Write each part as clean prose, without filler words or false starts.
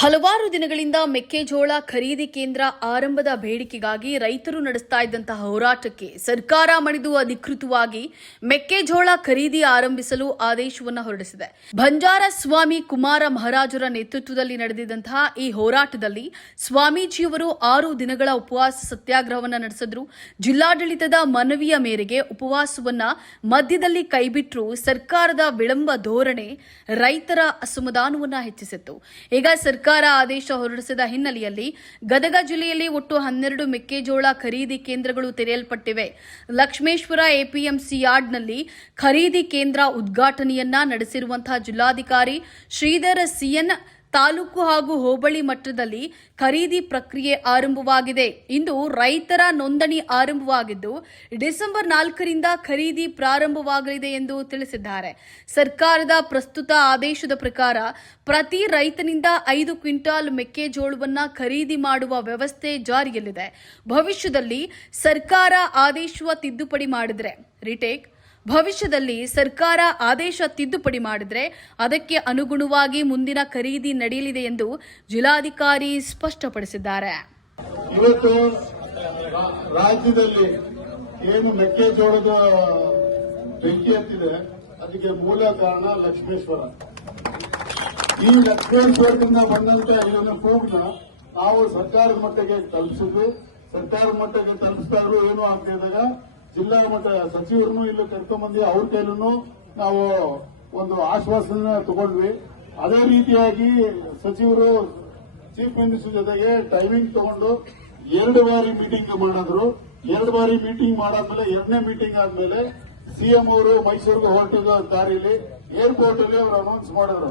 ಹಲವಾರು ದಿನಗಳಿಂದ ಮೆಕ್ಕೆಜೋಳ ಖರೀದಿ ಕೇಂದ್ರ ಆರಂಭದ ಬೇಡಿಕೆಗಾಗಿ ರೈತರು ನಡೆಸ್ತಾ ಇದ್ದಂತಹ ಹೋರಾಟಕ್ಕೆ ಸರ್ಕಾರ ಮಣಿದು ಅಧಿಕೃತವಾಗಿ ಮೆಕ್ಕೆಜೋಳ ಖರೀದಿ ಆರಂಭಿಸಲು ಆದೇಶವನ್ನು ಹೊರಡಿಸಿದೆ. ಬಂಜಾರ ಸ್ವಾಮಿ ಕುಮಾರ ಮಹಾರಾಜರ ನೇತೃತ್ವದಲ್ಲಿ ನಡೆದಿದ್ದಂತಹ ಈ ಹೋರಾಟದಲ್ಲಿ ಸ್ವಾಮೀಜಿಯವರು 6 ದಿನಗಳ ಉಪವಾಸ ಸತ್ಯಾಗ್ರಹವನ್ನು ನಡೆಸಿದ್ರು. ಜಿಲ್ಲಾಡಳಿತದ ಮನವಿಯ ಮೇರೆಗೆ ಉಪವಾಸವನ್ನ ಮಧ್ಯದಲ್ಲಿ ಕೈಬಿಟ್ಟರು. ಸರ್ಕಾರದ ವಿಳಂಬ ಧೋರಣೆ ರೈತರ ಅಸಮಾಧಾನವನ್ನ ಹೆಚ್ಚಿಸಿತ್ತು. ಈಗ ಸರ್ಕಾರ ಆದೇಶ ಹೊರಡಿಸಿದ ಹಿನ್ನೆಲೆಯಲ್ಲಿ ಗದಗ ಜಿಲ್ಲೆಯಲ್ಲಿ ಒಟ್ಟು 12 ಮೆಕ್ಕೆಜೋಳ ಖರೀದಿ ಕೇಂದ್ರಗಳು ತೆರೆಯಲ್ಪಟ್ಟಿವೆ. ಲಕ್ಷ್ಮೇಶ್ವರ ಎಪಿಎಂಸಿ ಯಾರ್ಡ್ನಲ್ಲಿ ಖರೀದಿ ಕೇಂದ್ರ ಉದ್ಘಾಟನೆಯನ್ನ ನಡೆಸಿರುವಂತಹ ಜಿಲ್ಲಾಧಿಕಾರಿ ಶ್ರೀಧರ್ ಸಿಎನ್ ತಾಲೂಕು ಹಾಗೂ ಹೋಬಳಿ ಮಟ್ಟದಲ್ಲಿ ಖರೀದಿ ಪ್ರಕ್ರಿಯೆ ಆರಂಭವಾಗಿದೆ. ಇಂದು ರೈತರ ನೋಂದಣಿ ಆರಂಭವಾಗಿದ್ದು ಡಿಸೆಂಬರ್ 4ರಿಂದ ಖರೀದಿ ಪ್ರಾರಂಭವಾಗಲಿದೆ ಎಂದು ತಿಳಿಸಿದ್ದಾರೆ. ಸರ್ಕಾರದ ಪ್ರಸ್ತುತ ಆದೇಶದ ಪ್ರಕಾರ ಪ್ರತಿ ರೈತನಿಂದ 5 ಕ್ವಿಂಟಾಲ್ ಮೆಕ್ಕೆಜೋಳವನ್ನ ಖರೀದಿ ಮಾಡುವ ವ್ಯವಸ್ಥೆ ಜಾರಿಯಲ್ಲಿದೆ. ಭವಿಷ್ಯದಲ್ಲಿ ಸರ್ಕಾರ ಆದೇಶ ತಿದ್ದುಪಡಿ ಮಾಡಿದರೆ ಅದಕ್ಕೆ ಅನುಗುಣವಾಗಿ ಮುಂದಿನ ಖರೀದಿ ನಡೆಯಲಿದೆ ಎಂದು ಜಿಲ್ಲಾಧಿಕಾರಿ ಸ್ಪಷ್ಟಪಡಿಸಿದ್ದಾರೆ. ಇವತ್ತು ರಾಜ್ಯದಲ್ಲಿ ಏನು ಮೆಕ್ಕೆಜೋಳದ ಬೆಂಕಿ ಹತ್ತಿದೆ ಅದಕ್ಕೆ ಮೂಲ ಕಾರಣ ಲಕ್ಷ್ಮೇಶ್ವರ. ಈ ಲಕ್ಷ್ಮೇಶ್ವರದಿಂದ ಬಂದಂತ ಇದನ್ನು ಕೂಗನ್ನ ನಾವು ಸರ್ಕಾರದ ಮಟ್ಟಕ್ಕೆ ತಲುಪಿಸಿದ್ವಿ. ಸರ್ಕಾರದ ಮಟ್ಟಕ್ಕೆ ತಲುಪಿಸ್ತಾ ಇದ್ರು ಏನು ಆಗ್ತಿದ್ದಾಗ ಜಿಲ್ಲಾ ಮಟ್ಟ ಸಚಿವರನ್ನು ಇಲ್ಲಿ ಕರ್ಕೊಂಡ್ಬಂದು ಅವ್ರ ಕೈಲೂ ನಾವು ಒಂದು ಆಶ್ವಾಸನೆ ತಗೊಂಡ್ವಿ. ಅದೇ ರೀತಿಯಾಗಿ ಸಚಿವರು ಚೀಫ್ ಮಿನಿಸ್ಟರ್ ಜೊತೆಗೆ ಟೈಮಿಂಗ್ ತಗೊಂಡು 2 ಬಾರಿ ಮೀಟಿಂಗ್ ಮಾಡಿದ್ರು. 2 ಬಾರಿ ಮೀಟಿಂಗ್ ಮಾಡಾದ್ಮೇಲೆ 2ನೇ ಮೀಟಿಂಗ್ ಆದ್ಮೇಲೆ ಸಿಎಂ ಅವರು ಮೈಸೂರಿಗೆ ಹೊರಟಿದ್ದ ದಾರಿಯಲ್ಲಿ ಏರ್ಪೋರ್ಟ್ ಅಲ್ಲಿ ಅವರು ಅನೌನ್ಸ್ ಮಾಡಿದ್ರು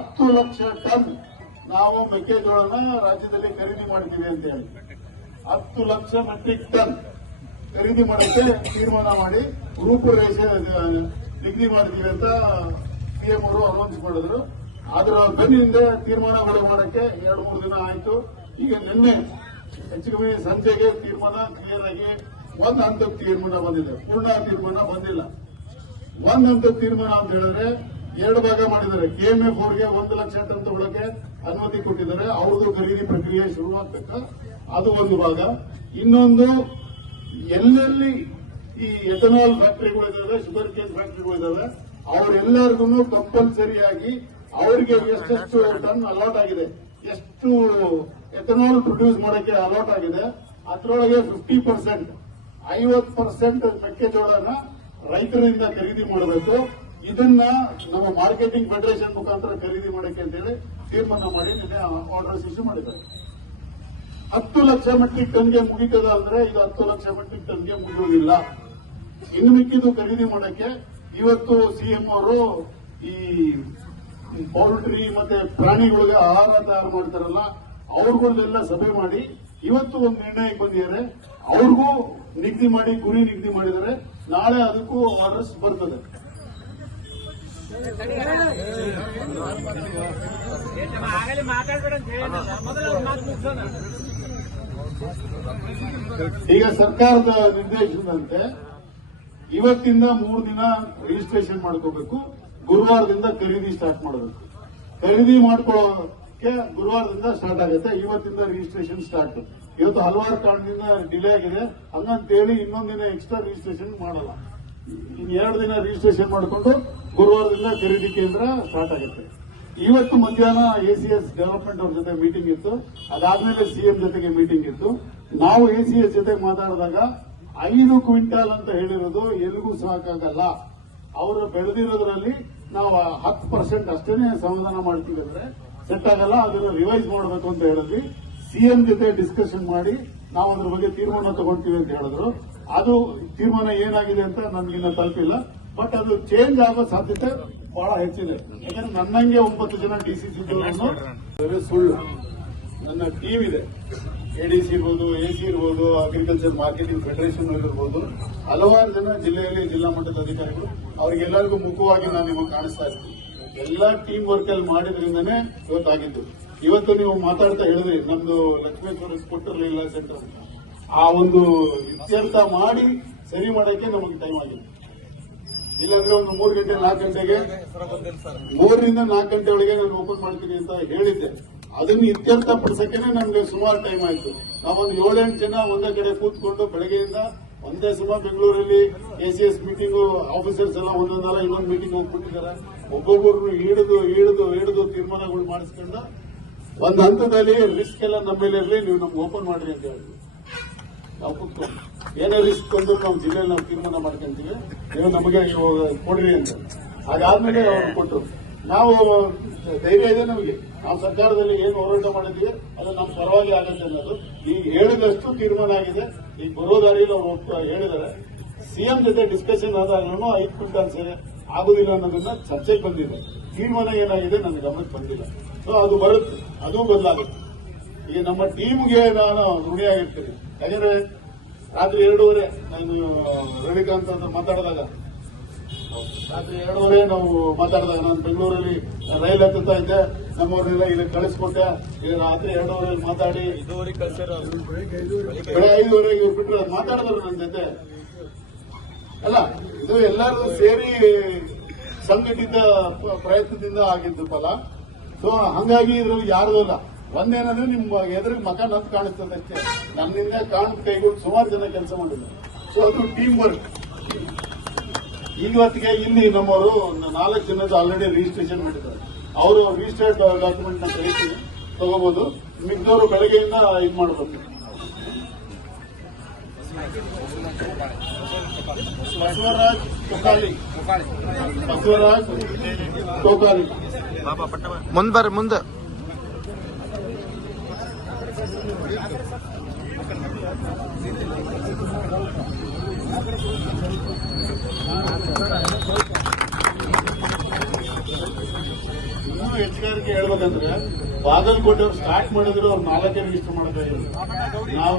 10 ಲಕ್ಷ ಟನ್ ನಾವು ಮೆಕ್ಕೆಜೋಳನ ರಾಜ್ಯದಲ್ಲಿ ಖರೀದಿ ಮಾಡ್ತೀವಿ ಅಂತ ಹೇಳಿ 10 ಲಕ್ಷ ಮೆಟ್ರಿಕ್ ಟನ್ ಖರೀದಿ ಮಾಡಕ್ಕೆ ತೀರ್ಮಾನ ಮಾಡಿ ರೂಪುರೇಷೆ ನಿಗದಿ ಮಾಡ್ತೀವಿ ಅಂತ ಸಿಎಂ ಅವರು ಅನೌನ್ಸ್ ಮಾಡಿದ್ರು. ಅದರ ಬೆನ್ನಿಂದ ತೀರ್ಮಾನಗಳು ಮಾಡಕ್ಕೆ 2-3 ದಿನ ಆಯ್ತು. ಈಗ ನಿನ್ನೆ ಹೆಚ್ಚು ಕಮ್ಮಿ ಸಂಜೆಗೆ ತೀರ್ಮಾನ ಕ್ಲಿಯರ್ ಆಗಿ ಒಂದು ಹಂತಕ್ಕೆ ತೀರ್ಮಾನ ಬಂದಿದೆ. ಪೂರ್ಣ ತೀರ್ಮಾನ ಬಂದಿಲ್ಲ. ಒಂದು ಹಂತಕ್ಕೆ ತೀರ್ಮಾನ ಅಂತ ಹೇಳಿದ್ರೆ 2 ಭಾಗ ಮಾಡಿದ್ದಾರೆ. KMF4ಗೆ 1 ಲಕ್ಷ ಟನ್ ತಗೊಳ್ಳಕ್ಕೆ ಅನುಮತಿ ಕೊಟ್ಟಿದ್ದಾರೆ. ಅವ್ರದ್ದು ಖರೀದಿ ಪ್ರಕ್ರಿಯೆ ಶುರುವಾಗಬೇಕು. ಅದು ಒಂದು ಭಾಗ. ಇನ್ನೊಂದು ಎಲ್ಲೆಲ್ಲಿ ಈ ಎಥನಾಲ್ ಫ್ಯಾಕ್ಟರಿಗಳಿದ್ದಾವೆ, ಶುಗರ್ ಕೇನ್ ಫ್ಯಾಕ್ಟರಿಗಳಿದ್ದಾವೆ, ಅವರೆಲ್ಲರಿಗೂ ಕಂಪಲ್ಸರಿಯಾಗಿ ಅವರಿಗೆ ಎಷ್ಟೆಷ್ಟು ಟನ್ ಅಲಾಟ್ ಆಗಿದೆ, ಎಷ್ಟು ಎಥನಾಲ್ ಪ್ರೊಡ್ಯೂಸ್ ಮಾಡಕ್ಕೆ ಅಲಾಟ್ ಆಗಿದೆ, ಅದರೊಳಗೆ 50% 50% ಮೆಕ್ಕೆಜೋಳನ ರೈತರಿಂದ ಖರೀದಿ ಮಾಡಬೇಕು. ಇದನ್ನ ನಮ್ಮ ಮಾರ್ಕೆಟಿಂಗ್ ಫೆಡರೇಷನ್ ಮುಖಾಂತರ ಖರೀದಿ ಮಾಡಕ್ಕೆ ಅಂತೇಳಿ ತೀರ್ಮಾನ ಮಾಡಿ ನಿನ್ನೆ ಆರ್ಡರ್ಸ್ ಇಶ್ಯೂ ಮಾಡಿದ್ದಾರೆ. 10 ಲಕ್ಷ ಮೆಟ್ರಿಕ್ ಟನ್ಗೆ ಮುಗಿತದ ಅಂದ್ರೆ ಇದು 10 ಲಕ್ಷ ಮೆಟ್ರಿಕ್ ಟನ್ಗೆ ಮುಗಿಯುವುದಿಲ್ಲ. ಇನ್ನು ಮಿಕ್ಕಿದ್ದು ಖರೀದಿ ಮಾಡಕ್ಕೆ ಇವತ್ತು ಸಿಎಂ ಅವರು ಈ ಪೌಲ್ಟ್ರಿ ಮತ್ತೆ ಪ್ರಾಣಿಗಳಿಗೆ ಆಹಾರ ತಯಾರು ಮಾಡ್ತಾರಲ್ಲ ಅವ್ರಗಳನ್ನೆಲ್ಲ ಸಭೆ ಮಾಡಿ ಇವತ್ತು ಒಂದು ನಿರ್ಣಯಕ್ಕೆ ಬಂದಿದ್ದಾರೆ. ಅವ್ರಿಗೂ ನಿಗದಿ ಮಾಡಿ ಗುರಿ ನಿಗದಿ ಮಾಡಿದ್ದಾರೆ. ನಾಳೆ ಅದಕ್ಕೂ ಆರ್ಡರ್ಸ್ ಬರ್ತದೆ. ಈಗ ಸರ್ಕಾರದ ನಿರ್ದೇಶನದಂತೆ ಇವತ್ತಿಂದ 3 ದಿನ ರಿಜಿಸ್ಟ್ರೇಷನ್ ಮಾಡ್ಕೋಬೇಕು. ಗುರುವಾರದಿಂದ ಖರೀದಿ ಸ್ಟಾರ್ಟ್ ಮಾಡಬೇಕು. ಖರೀದಿ ಮಾಡ್ಕೊಳ್ಳೋಕೆ ಗುರುವಾರದಿಂದ ಸ್ಟಾರ್ಟ್ ಆಗುತ್ತೆ. ಇವತ್ತಿಂದ ರಿಜಿಸ್ಟ್ರೇಷನ್ ಸ್ಟಾರ್ಟ್. ಇವತ್ತು ಹಲವಾರು ಕಾರಣದಿಂದ ಡಿಲೇ ಆಗಿದೆ. ಹಂಗಂತೇಳಿ ಇನ್ನೊಂದಿನ ಎಕ್ಸ್ಟ್ರಾ ರಿಜಿಸ್ಟ್ರೇಷನ್ ಮಾಡಲ್ಲ. ಇನ್ನು 2 ದಿನ ರಿಜಿಸ್ಟ್ರೇಷನ್ ಮಾಡಿಕೊಂಡು ಗುರುವಾರದಿಂದ ಖರೀದಿ ಕೇಂದ್ರ ಸ್ಟಾರ್ಟ್ ಆಗುತ್ತೆ. ಇವತ್ತು ಮಧ್ಯಾಹ್ನ ACS ಡೆವಲಪ್ಮೆಂಟ್ ಅವ್ರ ಜೊತೆ ಮೀಟಿಂಗ್ ಇತ್ತು. ಅದಾದ್ಮೇಲೆ ಸಿಎಂ ಜೊತೆಗೆ ಮೀಟಿಂಗ್ ಇತ್ತು. ನಾವು ACS ಜೊತೆ ಮಾತಾಡಿದಾಗ 5 ಕ್ವಿಂಟಾಲ್ ಅಂತ ಹೇಳಿರೋದು ಎಲ್ಲಿಗೂ ಸಾಕಾಗಲ್ಲ. ಅವರು ಬೆಳೆದಿರೋದ್ರಲ್ಲಿ ನಾವು 10% ಅಷ್ಟೇನೆ ಸಮಾಧಾನ ಮಾಡ್ತೀವಿ ಅಂದ್ರೆ ಸೆಟ್ ಆಗಲ್ಲ. ಅದನ್ನ ರಿವೈಸ್ ಮಾಡಬೇಕು ಅಂತ ಹೇಳಿದ್ವಿ. ಸಿಎಂ ಜೊತೆ ಡಿಸ್ಕಷನ್ ಮಾಡಿ ನಾವು ಅದ್ರ ಬಗ್ಗೆ ತೀರ್ಮಾನ ತಗೊಳ್ತೀವಿ ಅಂತ ಹೇಳಿದ್ರು. ಅದು ತೀರ್ಮಾನ ಏನಾಗಿದೆ ಅಂತ ನನ್ಗಿನ್ನ ತಲುಪಿಲ್ಲ. ಬಟ್ ಅದು ಚೇಂಜ್ ಆಗೋ ಸಾಧ್ಯತೆ ಬಹಳ ಹೆಚ್ಚಿದೆ. ಯಾಕಂದ್ರೆ ನನ್ನಂಗೆ 9 ಜನ DCC ಸುಳ್ಳು ನನ್ನ ಟೀಮ್ ಇದೆ. ADC ಇರ್ಬೋದು, AC ಇರ್ಬೋದು, ಅಗ್ರಿಕಲ್ಚರ್ ಮಾರ್ಕೆಟಿಂಗ್ ಫೆಡರೇಷನ್ ಇರ್ಬೋದು, ಹಲವಾರು ಜನ ಜಿಲ್ಲೆಯಲ್ಲಿ ಜಿಲ್ಲಾ ಮಟ್ಟದ ಅಧಿಕಾರಿಗಳು, ಅವರಿಗೆಲ್ಲರಿಗೂ ಮುಖವಾಗಿ ನಾನು ನಿಮಗೆ ಕಾಣಿಸ್ತಾ ಇರ್ತೀನಿ. ಎಲ್ಲಾ ಟೀಮ್ ವರ್ಕ್ ಅಲ್ಲಿ ಮಾಡಿದ್ರಿಂದನೇ ಇವತ್ತಾಗಿದ್ದು. ಇವತ್ತು ನೀವು ಮಾತಾಡ್ತಾ ಹೇಳಿದ್ರಿ ನಮ್ದು ಲಕ್ಷ್ಮೇಶ್ವರ ಕೊಟ್ಟಿರಲಿಲ್ಲ ಸೆಂಟರ್. ಆ ಒಂದು ಇತ್ಯರ್ಥ ಮಾಡಿ ಸರಿ ಮಾಡಕ್ಕೆ ನಮಗೆ ಟೈಮ್ ಆಗಿದೆ. ಇಲ್ಲಾಂದ್ರೆ ಒಂದು 3 ಗಂಟೆ 4 ಗಂಟೆಗೆ 3 ರಿಂದ 4 ಗಂಟೆ ಒಳಗೆ ನಾನು ಓಪನ್ ಮಾಡ್ತೀನಿ ಅಂತ ಹೇಳಿದ್ದೆ. ಅದನ್ನ ಇತ್ಯರ್ಥ ಪಡಿಸಕ್ಕೇನೆ ನಮ್ಗೆ ಸುಮಾರು ಟೈಮ್ ಆಯ್ತು. ನಾವೊಂದು 7-8 ಜನ ಒಂದೇ ಕಡೆ ಕೂತ್ಕೊಂಡು ಬೆಳಗ್ಗೆಯಿಂದ ಒಂದೇ ಸಮ ಬೆಂಗಳೂರಲ್ಲಿ KCS ಮೀಟಿಂಗ್ ಆಫೀಸರ್ಸ್ ಎಲ್ಲ ಒಂದೊಂದಲ್ಲ ಇನ್ನೊಂದು ಮೀಟಿಂಗ್ ಹೋಗ್ಬಿಟ್ಟಿದ್ದಾರೆ. ಒಬ್ಬೊಬ್ಬರು ಹಿಡಿದು ತೀರ್ಮಾನಗಳು ಮಾಡಿಸ್ಕೊಂಡು ಒಂದ್ ಹಂತದಲ್ಲಿ ರಿಸ್ಕ್ ಎಲ್ಲ ನಮ್ಮ ಮೇಲೆ ಇರಲಿ, ನೀವು ನಮ್ಗೆ ಓಪನ್ ಮಾಡ್ರಿ ಅಂತ ಹೇಳಿದ್ವಿ. ನಾವು ಕೂತ್ಕೊಂಡು ಏನೇ ರಿಸ್ಕ್ ತಂದ್ರು ನಾವು ಜಿಲ್ಲೆಯಲ್ಲಿ ನಾವು ತೀರ್ಮಾನ ಮಾಡ್ಕೊಂತೀವಿ, ನೀವು ನಮಗೆ ಕೊಡ್ರಿ ಅಂತ. ಹಾಗಾದ್ಮೇಲೆ ಅವ್ರು ಕೊಟ್ಟರು. ನಾವು ಧೈರ್ಯ ಇದೆ ನಮಗೆ, ನಾವು ಸರ್ಕಾರದಲ್ಲಿ ಏನು ಹೋರಾಟ ಮಾಡಿದ್ವಿ ಅದು ನಮ್ಮ ಪರವಾಗಿ ಆಗುತ್ತೆ ಅನ್ನೋದು. ಈಗ ಹೇಳಿದಷ್ಟು ತೀರ್ಮಾನ ಆಗಿದೆ. ಈಗ ಬರೋ ದಾರಿಯಲ್ಲಿ ಅವ್ರು ಹೇಳಿದ್ದಾರೆ. ಸಿಎಂ ಜೊತೆ ಡಿಸ್ಕಷನ್ ಆದಾಗಲೂ 5 ಕ್ವಿಂಟಾಲ್ ಸೇವೆ ಆಗುದಿಲ್ಲ ಅನ್ನೋದನ್ನ ಚರ್ಚೆಗೆ ಬಂದಿದೆ. ತೀರ್ಮಾನ ಏನಾಗಿದೆ ನನ್ನ ಗಮನಕ್ಕೆ ಬಂದಿಲ್ಲ. ಸೊ ಅದು ಬರುತ್ತೆ, ಅದು ಬದಲಾಗುತ್ತೆ. ಈಗ ನಮ್ಮ ಟೀಮ್ಗೆ ನಾನು ಋಣಿಯಾಗಿರ್ತೀನಿ. ಯಾಕಂದ್ರೆ ರಾತ್ರಿ 2:30 ನಾನು ರವಿಕಾಂತ್ ಅಂತ ಮಾತಾಡಿದಾಗ ನಾವು ನಾನು ಬೆಂಗಳೂರಲ್ಲಿ ರೈಲ್ ಹತ್ತುತ್ತಾ ಇದ್ದೆ. ನಮ್ಮವ್ರನ್ನೆಲ್ಲ ಇಲ್ಲಿ ಕಳಿಸ್ಕೊಟ್ಟೆ. ಈಗ ರಾತ್ರಿ 2:30 ಮಾತಾಡಿ ಬೆಳೆ 5:30 ಇವ್ರು ಬಿಟ್ಟರೆ ಅದು ಮಾತಾಡಿದ್ರು ನನ್ನ ಜೊತೆ. ಅಲ್ಲ, ಇದು ಎಲ್ಲರೂ ಸೇರಿ ಸಂಘಟಿತ ಪ್ರಯತ್ನದಿಂದ ಆಗಿದ್ದು ಫಲ. ಸೊ ಹಂಗಾಗಿ ಇದ್ರಲ್ಲಿ ಯಾರು ಅಲ್ಲ. ಒಂದೇನಂದ್ರೆ ನಿಮ್ಮ ಎದುರಿಗೆ ಮಕ ನತ್ತು ಕಾಣಿಸ್ತದೆ ಅಷ್ಟೇ. ನನ್ನಿಂದ ಕೈಗೊಂಡು ಸುಮಾರು ಜನ ಕೆಲಸ ಮಾಡಿದ್ರು. ಸೊ ಅದು ಟೀಮ್ ವರ್ಕ್. ಇವತ್ತಿಗೆ ಇಲ್ಲಿ ನಮ್ಮವರು 4 ಜನದ್ದು ಆಲ್ರೆಡಿ ರಿಜಿಸ್ಟ್ರೇಷನ್ ಮಾಡಿದ್ದಾರೆ. ಅವರು ರಿಜಿಸ್ಟರ್ಡ್ ಡಾಕ್ಯುಮೆಂಟ್ ನ ಕಳಿಸ್ತೀನಿ, ತಗೋಬಹುದು. ಮಿಕ್ದವರು ಬೆಳಗ್ಗೆಯಿಂದ ಇದು ಮಾಡಬೇಕು. ಬಸವರಾಜ್ ಟೋಕಾಲಿ ಮುಂದೆ ಇನ್ನೂ ಹೆಚ್ಚುಗಾರಿಕೆ ಹೇಳ್ಬೇಕಂದ್ರೆ ಬಾಗಲಕೋಟೆ ಅವ್ರು ಸ್ಟಾರ್ಟ್ ಮಾಡಿದ್ರು, ಅವ್ರು 4 ರಿಜಿಸ್ಟರ್ ಮಾಡೋಕ್ಕಾಗಿಲ್ಲ. ನಾವು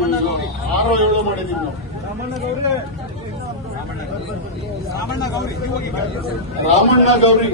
6-7 ಮಾಡಿದೀವಿ. ನಾವು ರಾಮಣ್ಣ ಗೌರಿ